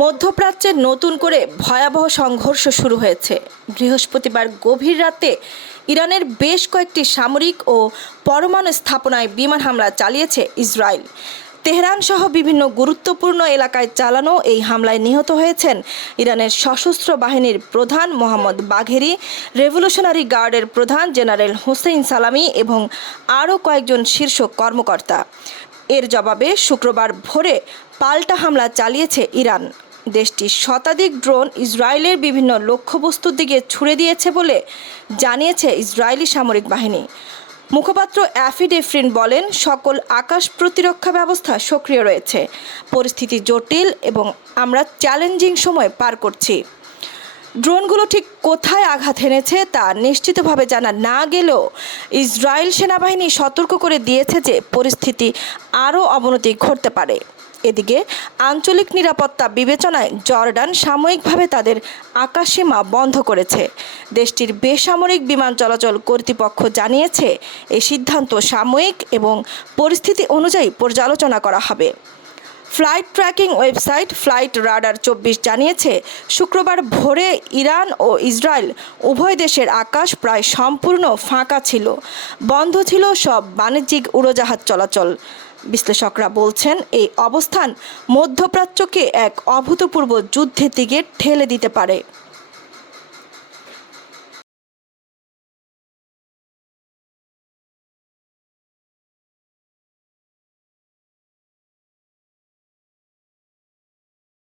মধ্যপ্রাচ্যে নতুন করে ভয়াবহ সংঘর্ষ শুরু হয়েছে। বৃহস্পতিবার গভীর রাতে ইরানের বেশ কয়েকটি সামরিক ও পরমাণু স্থাপনায় বিমান হামলা চালিয়েছে ইসরায়েল। তেহরান সহ বিভিন্ন গুরুত্বপূর্ণ এলাকায় চালানো এই হামলায় নিহত হয়েছেন ইরানের সশস্ত্র বাহিনীর প্রধান মোহাম্মদ বাঘেরি, রেভলিউশনারি গার্ডের প্রধান জেনারেল হোসেইন সালামি এবং আরও কয়েকজন শীর্ষ কর্মকর্তা। এর জবাবে শুক্রবার ভোরে পাল্টা হামলা চালিয়েছে ইরান। দেশটির শতাধিক ড্রোন ইসরায়েলের বিভিন্ন লক্ষ্যবস্তুর দিকে ছুড়ে দিয়েছে বলে জানিয়েছে ইসরায়েলি সামরিক বাহিনী। মুখপাত্র অ্যাফিডেফ্রিন বলেন, সকল আকাশ প্রতিরক্ষা ব্যবস্থা সক্রিয় রয়েছে। পরিস্থিতি জটিল এবং আমরা চ্যালেঞ্জিং সময় পার করছি। ড্রোনগুলো ঠিক কোথায় আঘাত এনেছে তা নিশ্চিতভাবে জানা না গেলেও ইসরায়েল সেনাবাহিনী সতর্ক করে দিয়েছে যে পরিস্থিতি আরও অবনতি ঘটতে পারে। এদিকে আঞ্চলিক নিরাপত্তা বিবেচনায় জর্ডান সাময়িকভাবে তাদের আকাশসীমা বন্ধ করেছে। দেশটির বেসামরিক বিমান চলাচল কর্তৃপক্ষ জানিয়েছে এই সিদ্ধান্ত সাময়িক এবং পরিস্থিতি অনুযায়ী পর্যালোচনা করা হবে। Flight tracking website flight radar চব্বিশ জানিয়েছে, শুক্রবার ভোরে ইরান ও ইসরায়েল উভয় দেশের আকাশ প্রায় সম্পূর্ণ ফাঁকা ছিল। বন্ধ ছিল সব বাণিজ্যিক উড়োজাহাজ চলাচল। বিশ্লেষকরা বলছেন, এই অবস্থান মধ্যপ্রাচ্যকে এক অভূতপূর্ব যুদ্ধের দিকে ঠেলে দিতে পারে।